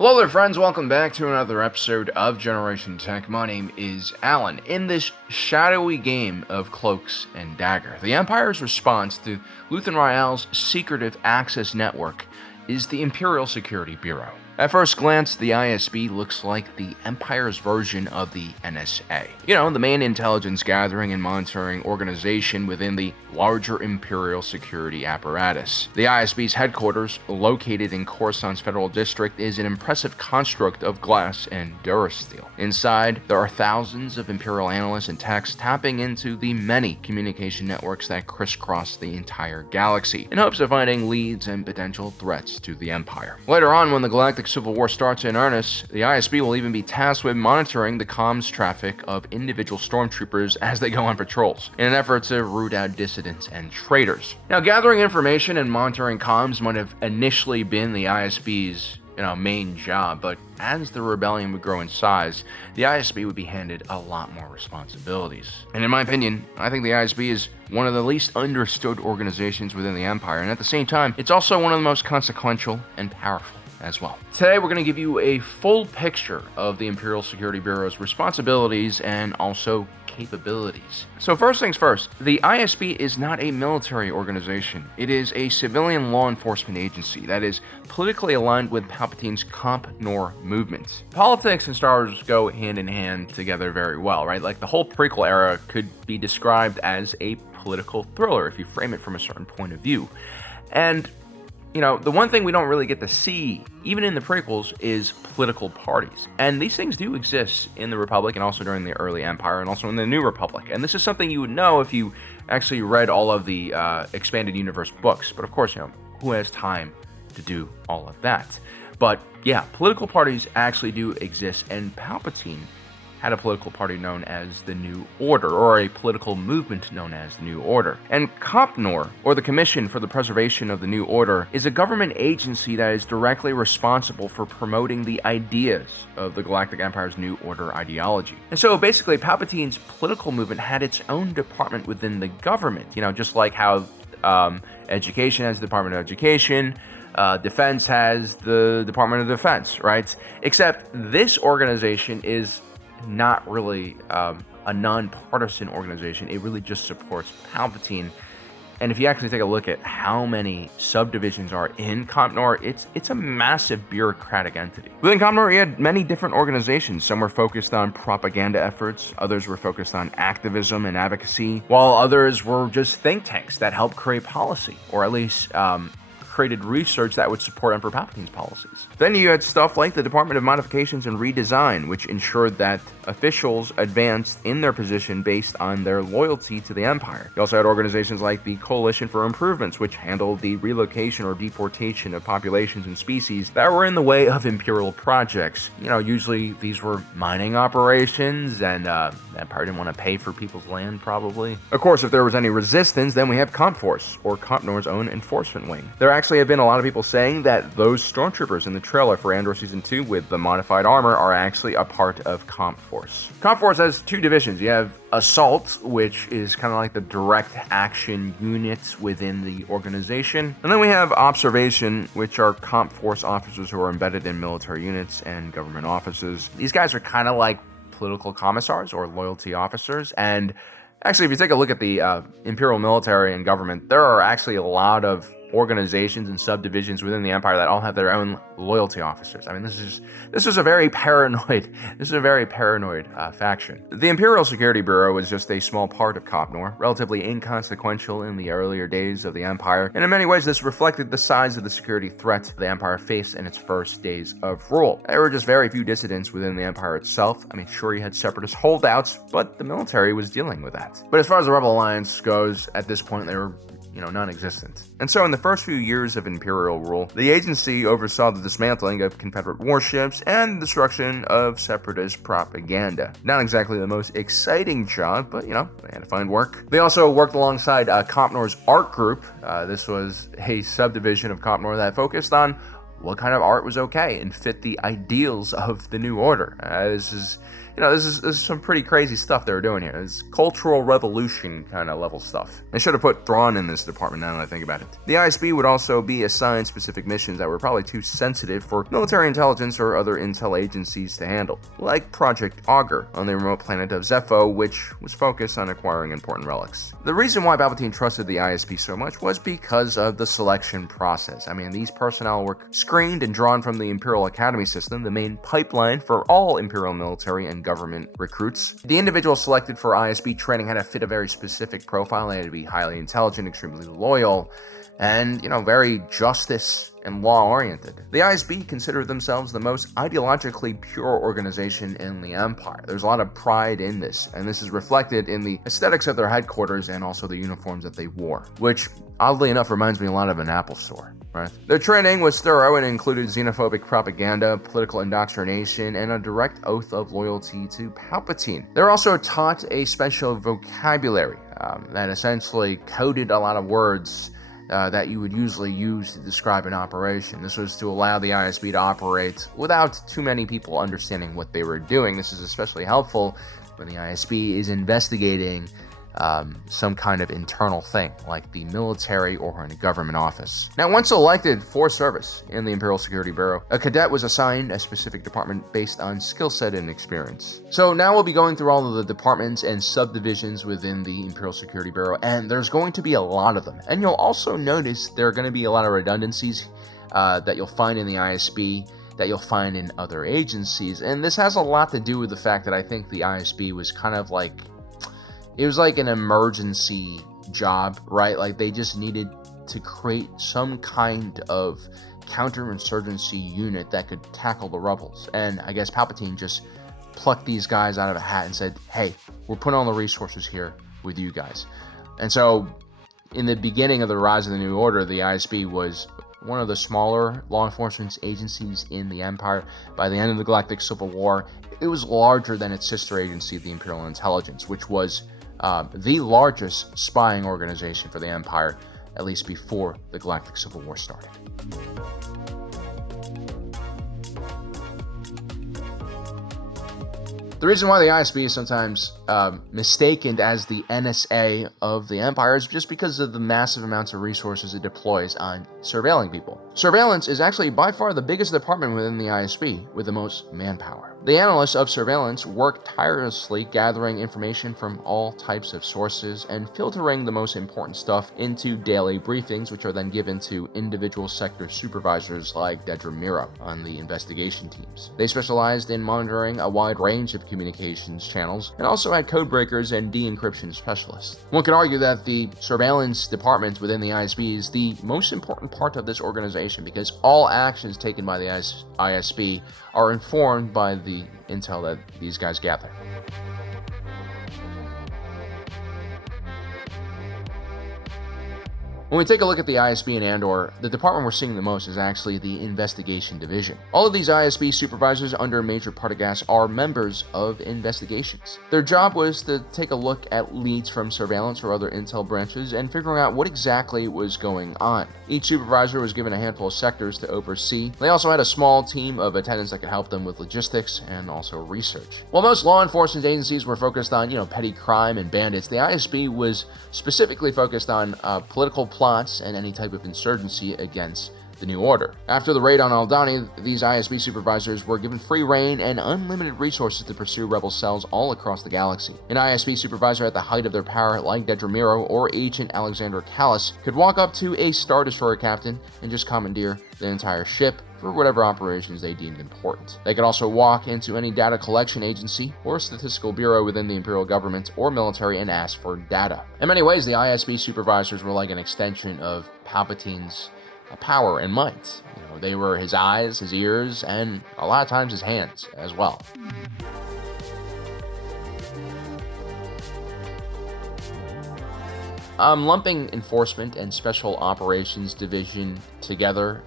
Hello there friends, welcome back to another episode of Generation Tech. My name is Alan. In this shadowy game of cloaks and dagger, the Empire's response to Luthen Rael's secretive access network is the Imperial Security Bureau. At first glance, the ISB looks like the Empire's version of the NSA. You know, the main intelligence gathering and monitoring organization within the larger Imperial security apparatus. The ISB's headquarters, located in Coruscant's Federal District, is an impressive construct of glass and durasteel. Inside, there are thousands of Imperial analysts and techs tapping into the many communication networks that crisscross the entire galaxy, in hopes of finding leads and potential threats to the Empire. Later on, when the Galactic Civil War starts in earnest, the ISB will even be tasked with monitoring the comms traffic of individual stormtroopers as they go on patrols, in an effort to root out dissidents and traitors. Now, gathering information and monitoring comms might have initially been the ISB's main job, but as the rebellion would grow in size, the ISB would be handed a lot more responsibilities. And in my opinion, I think the ISB is one of the least understood organizations within the Empire, and at the same time, it's also one of the most consequential and powerful as well. Today, we're going to give you a full picture of the Imperial Security Bureau's responsibilities and also capabilities. So first things first, the ISB is not a military organization. It is a civilian law enforcement agency that is politically aligned with Palpatine's Comp Nor movement. Politics and Star Wars go hand in hand together very well, right? Like the whole prequel era could be described as a political thriller if you frame it from a certain point of view. And the one thing we don't really get to see, even in the prequels, is political parties. And these things do exist in the Republic and also during the early Empire and also in the New Republic. And this is something you would know if you actually read all of the Expanded Universe books. But of course, who has time to do all of that? But yeah, political parties actually do exist, and Palpatine had a political party known as the New Order, or a political movement known as the New Order. And Comp Nor, or the Commission for the Preservation of the New Order, is a government agency that is directly responsible for promoting the ideas of the Galactic Empire's New Order ideology. And so basically, Palpatine's political movement had its own department within the government, just like how education has the Department of Education, defense has the Department of Defense, right? Except this organization is not really a non-partisan organization. It really just supports Palpatine. And if you actually take a look at how many subdivisions are in Comp Nor, it's a massive bureaucratic entity. Within Comp Nor, you had many different organizations. Some were focused on propaganda efforts, others were focused on activism and advocacy, while others were just think tanks that helped create policy, or at least created research that would support Emperor Palpatine's policies. Then you had stuff like the Department of Modifications and Redesign, which ensured that officials advanced in their position based on their loyalty to the Empire. You also had organizations like the Coalition for Improvements, which handled the relocation or deportation of populations and species that were in the way of Imperial projects. Usually these were mining operations, and that Empire didn't want to pay for people's land, probably. Of course, if there was any resistance, then we have Comp Force, or Comp Nor's own enforcement wing. There actually have been a lot of people saying that those stormtroopers in the trailer for Andor Season 2 with the modified armor are actually a part of Comp Force. Comp Force has two divisions. You have Assault, which is kind of like the direct action units within the organization. And then we have Observation, which are Comp Force officers who are embedded in military units and government offices. These guys are kind of like political commissars or loyalty officers. And actually, if you take a look at the Imperial military and government, there are actually a lot of organizations and subdivisions within the Empire that all have their own loyalty officers. I mean, this is a very paranoid faction. The Imperial Security Bureau is just a small part of Comp Nor, relatively inconsequential in the earlier days of the Empire, and in many ways this reflected the size of the security threat the Empire faced in its first days of rule. There were just very few dissidents within the Empire itself. I mean, sure, you had separatist holdouts, but the military was dealing with that. But as far as the Rebel Alliance goes, at this point they were non-existent. And so in the first few years of Imperial rule, the agency oversaw the dismantling of Confederate warships and the destruction of separatist propaganda. Not exactly the most exciting job, but they had to find work. They also worked alongside Comp Nor's Art Group. This was a subdivision of Comp Nor that focused on what kind of art was okay and fit the ideals of the New Order. This is some pretty crazy stuff they were doing here. It's cultural revolution kind of level stuff. They should have put Thrawn in this department now that I think about it. The ISB would also be assigned specific missions that were probably too sensitive for military intelligence or other intel agencies to handle, like Project Augur on the remote planet of Zepho, which was focused on acquiring important relics. The reason why Palpatine trusted the ISB so much was because of the selection process. I mean, these personnel were screened and drawn from the Imperial Academy system, the main pipeline for all Imperial military and government recruits. The individuals selected for ISB training had to fit a very specific profile. They had to be highly intelligent, extremely loyal, and, very justice and law-oriented. The ISB considered themselves the most ideologically pure organization in the Empire. There's a lot of pride in this, and this is reflected in the aesthetics of their headquarters and also the uniforms that they wore, which, oddly enough, reminds me a lot of an Apple store. Right. Their training was thorough and included xenophobic propaganda, political indoctrination, and a direct oath of loyalty to Palpatine. They're also taught a special vocabulary that essentially coded a lot of words that you would usually use to describe an operation. This was to allow the ISB to operate without too many people understanding what they were doing. This is especially helpful when the ISB is investigating some kind of internal thing, like the military or in a government office. Now, once elected for service in the Imperial Security Bureau, a cadet was assigned a specific department based on skill set and experience. So now we'll be going through all of the departments and subdivisions within the Imperial Security Bureau, and there's going to be a lot of them. And you'll also notice there are going to be a lot of redundancies that you'll find in the ISB, that you'll find in other agencies. And this has a lot to do with the fact that I think the ISB was kind of like, it was like an emergency job, right? Like they just needed to create some kind of counterinsurgency unit that could tackle the rebels. And I guess Palpatine just plucked these guys out of a hat and said, hey, we're putting all the resources here with you guys. And so in the beginning of the rise of the New Order, the ISB was one of the smaller law enforcement agencies in the Empire. By the end of the Galactic Civil War, it was larger than its sister agency, the Imperial Intelligence, which was the largest spying organization for the Empire, at least before the Galactic Civil War started. The reason why the ISB is sometimes mistaken as the NSA of the Empire is just because of the massive amounts of resources it deploys on surveilling people. Surveillance is actually by far the biggest department within the ISB, with the most manpower. The analysts of surveillance work tirelessly gathering information from all types of sources and filtering the most important stuff into daily briefings, which are then given to individual sector supervisors like Dedra Meero on the investigation teams. They specialized in monitoring a wide range of communications channels and also had code breakers and de-encryption specialists. One could argue that the surveillance department within the ISB is the most important part of this organization because all actions taken by the ISB are informed by the intel that these guys gather. When we take a look at the ISB in Andor, the department we're seeing the most is actually the Investigation Division. All of these ISB supervisors under Major Partagaz are members of investigations. Their job was to take a look at leads from surveillance or other intel branches and figuring out what exactly was going on. Each supervisor was given a handful of sectors to oversee. They also had a small team of attendants that could help them with logistics and also research. While most law enforcement agencies were focused on, petty crime and bandits, the ISB was specifically focused on political plots and any type of insurgency against the New Order. After the raid on Aldhani, these ISB supervisors were given free reign and unlimited resources to pursue rebel cells all across the galaxy. An ISB supervisor at the height of their power, like Dedra Meero or Agent Alexander Callis, could walk up to a Star Destroyer captain and just commandeer the entire ship for whatever operations they deemed important. They could also walk into any data collection agency or statistical bureau within the Imperial government or military and ask for data. In many ways, the ISB supervisors were like an extension of Palpatine's power and might. They were his eyes, his ears, and a lot of times his hands as well. I'm lumping Enforcement and Special Operations Division together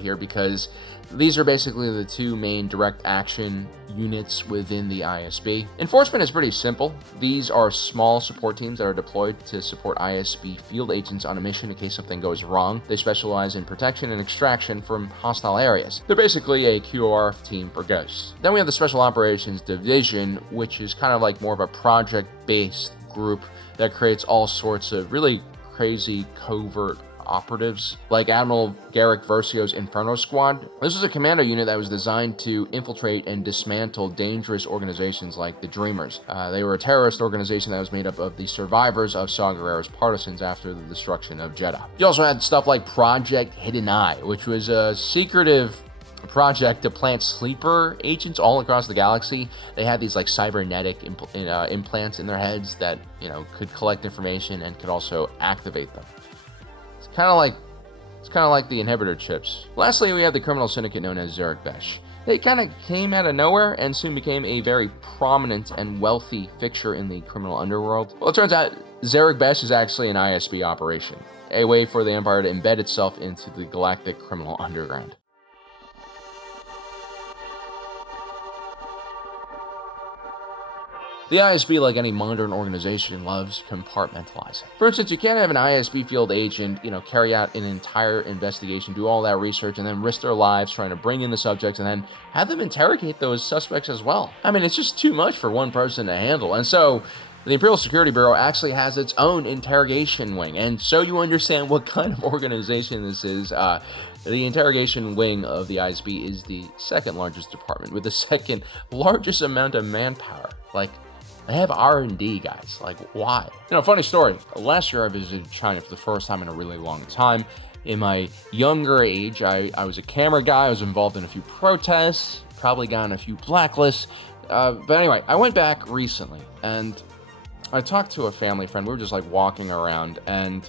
here because These are basically the two main direct action units within the ISB. Enforcement is pretty simple. These are small support teams that are deployed to support ISB field agents on a mission in case something goes wrong. They specialize in protection and extraction from hostile areas. They're basically a QOR team for ghosts. Then we have the Special Operations Division, which is kind of like more of a project-based group that creates all sorts of really crazy covert operatives, like Admiral Garrick Versio's Inferno Squad. This was a commando unit that was designed to infiltrate and dismantle dangerous organizations like the Dreamers. They were a terrorist organization that was made up of the survivors of Saw Gerrera's partisans after the destruction of Jeddah. You also had stuff like Project Hidden Eye, which was a secretive project to plant sleeper agents all across the galaxy. They had these like cybernetic implants in their heads that, could collect information and could also activate them. It's kind of like the inhibitor chips. Lastly, we have the criminal syndicate known as Zurich Besh. They kind of came out of nowhere and soon became a very prominent and wealthy fixture in the criminal underworld. Well, it turns out Zurich Besh is actually an ISB operation, a way for the Empire to embed itself into the galactic criminal underground. The ISB, like any modern organization, loves compartmentalizing. For instance, you can't have an ISB field agent, carry out an entire investigation, do all that research, and then risk their lives trying to bring in the subjects and then have them interrogate those suspects as well. I mean, it's just too much for one person to handle. And so the Imperial Security Bureau actually has its own interrogation wing. And so you understand what kind of organization this is. The interrogation wing of the ISB is the second largest department with the second largest amount of manpower. They have R&D, guys. Why? Funny story. Last year, I visited China for the first time in a really long time. In my younger age, I was a camera guy. I was involved in a few protests, probably gotten a few blacklists. But anyway, I went back recently, and I talked to a family friend. We were just, walking around, and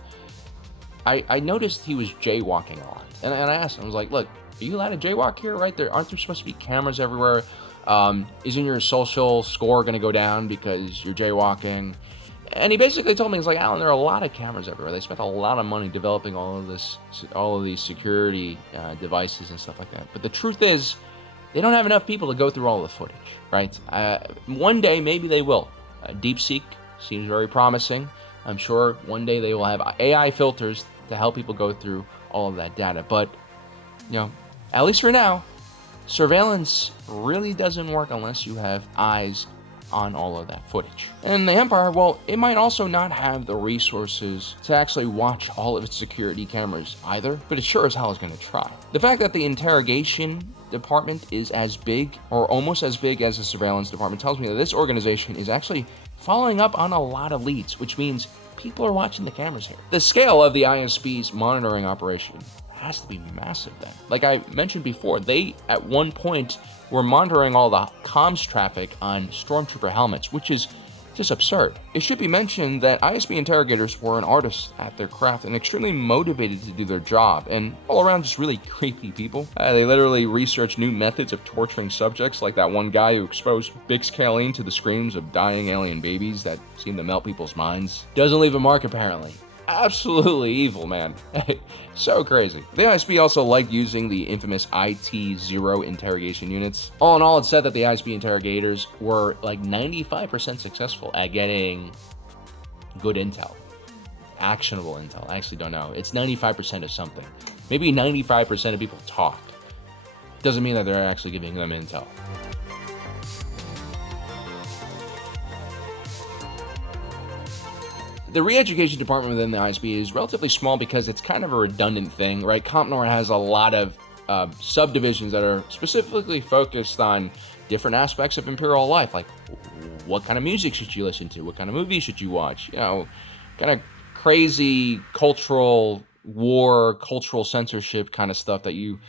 I noticed he was jaywalking a lot. And I asked him, I was like, look, are you allowed to jaywalk here, right? Aren't there supposed to be cameras everywhere? Isn't your social score going to go down because you're jaywalking? And he basically told me, he's like, Alan, there are a lot of cameras everywhere. They spent a lot of money developing all of these security devices and stuff like that. But the truth is, they don't have enough people to go through all the footage, right? One day, maybe they will. DeepSeek seems very promising. I'm sure one day they will have AI filters to help people go through all of that data. But, at least for now, surveillance really doesn't work unless you have eyes on all of that footage. And the Empire, well, it might also not have the resources to actually watch all of its security cameras either, but it sure as hell is going to try. The fact that the interrogation department is as big, or almost as big as the surveillance department, tells me that this organization is actually following up on a lot of leads, which means people are watching the cameras here. The scale of the ISB's monitoring operation has to be massive then. Like I mentioned before, they at one point were monitoring all the comms traffic on stormtrooper helmets, which is just absurd. It should be mentioned that ISB interrogators were an artist at their craft and extremely motivated to do their job, and all around just really creepy people. They literally researched new methods of torturing subjects, like that one guy who exposed Bixcaline to the screams of dying alien babies that seemed to melt people's minds. Doesn't leave a mark, apparently. Absolutely evil, man. So crazy. The ISB also liked using the infamous IT-0 interrogation units. All in all, it's said that the ISB interrogators were 95% successful at getting good intel. Actionable intel. I actually don't know. It's 95% of something. Maybe 95% of people talk. Doesn't mean that they're actually giving them intel. The re-education department within the ISB is relatively small because it's kind of a redundant thing, right? Compnor has a lot of subdivisions that are specifically focused on different aspects of Imperial life, like what kind of music should you listen to? What kind of movies should you watch? Kind of crazy cultural war, cultural censorship kind of stuff that you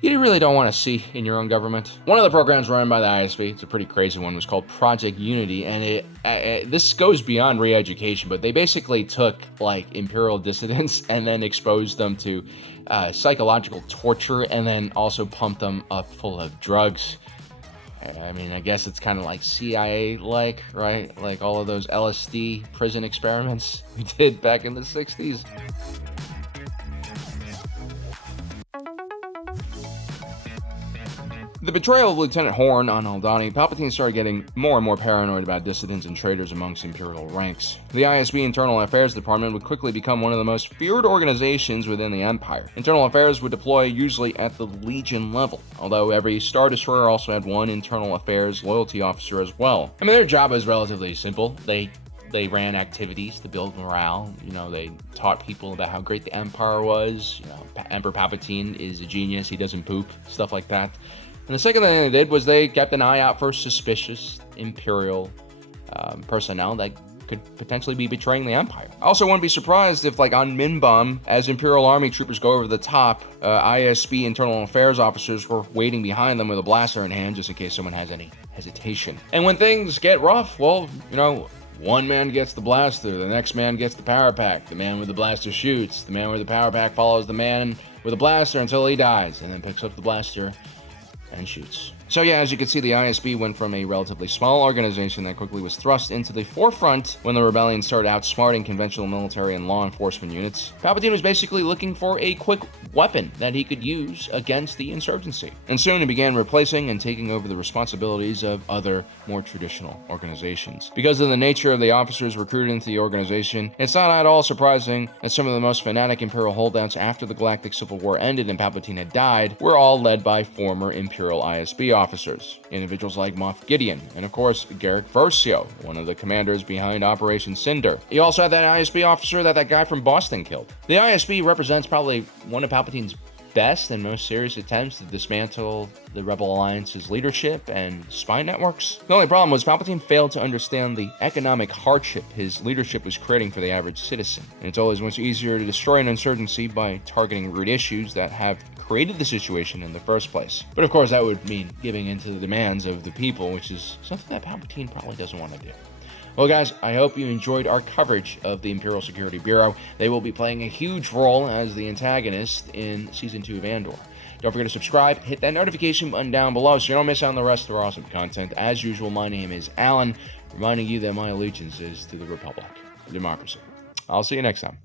really don't want to see in your own government. One of the programs run by the ISB, it's a pretty crazy one, was called Project Unity, and this goes beyond re-education, but they basically took Imperial dissidents and then exposed them to psychological torture and then also pumped them up full of drugs. I mean, I guess it's kind of like CIA-like, right? Like all of those LSD prison experiments we did back in the 60s. With the betrayal of Lieutenant Horn on Aldhani, Palpatine started getting more and more paranoid about dissidents and traitors amongst Imperial ranks. The ISB Internal Affairs Department would quickly become one of the most feared organizations within the Empire. Internal Affairs would deploy usually at the Legion level, although every Star Destroyer also had one Internal Affairs loyalty officer as well. I mean, their job is relatively simple. They ran activities to build morale. They taught people about how great the Empire was. Emperor Palpatine is a genius. He doesn't poop, stuff like that. And the second thing they did was they kept an eye out for suspicious Imperial personnel that could potentially be betraying the Empire. I also wouldn't be surprised if, like on Minbum, as Imperial Army troopers go over the top, ISB Internal Affairs officers were waiting behind them with a blaster in hand just in case someone has any hesitation. And when things get rough, well, one man gets the blaster, the next man gets the power pack, the man with the blaster shoots, the man with the power pack follows the man with the blaster until he dies, and then picks up the blaster and shoots. So yeah, as you can see, the ISB went from a relatively small organization that quickly was thrust into the forefront when the rebellion started outsmarting conventional military and law enforcement units. Palpatine was basically looking for a quick weapon that he could use against the insurgency. And soon he began replacing and taking over the responsibilities of other, more traditional organizations. Because of the nature of the officers recruited into the organization, it's not at all surprising that some of the most fanatic Imperial holdouts after the Galactic Civil War ended and Palpatine had died were all led by former Imperial ISB officers. Individuals like Moff Gideon, and of course, Garrick Versio, one of the commanders behind Operation Cinder. He also had that ISB officer that guy from Boston killed. The ISB represents probably one of Palpatine's best and most serious attempts to dismantle the Rebel Alliance's leadership and spy networks. The only problem was Palpatine failed to understand the economic hardship his leadership was creating for the average citizen. And it's always much easier to destroy an insurgency by targeting root issues that have created the situation in the first place. But of course, that would mean giving in to the demands of the people, which is something that Palpatine probably doesn't want to do. Well, guys, I hope you enjoyed our coverage of the Imperial Security Bureau. They will be playing a huge role as the antagonist in Season 2 of Andor. Don't forget to subscribe, hit that notification button down below so you don't miss out on the rest of our awesome content. As usual, my name is Alan, reminding you that my allegiance is to the Republic, democracy. I'll see you next time.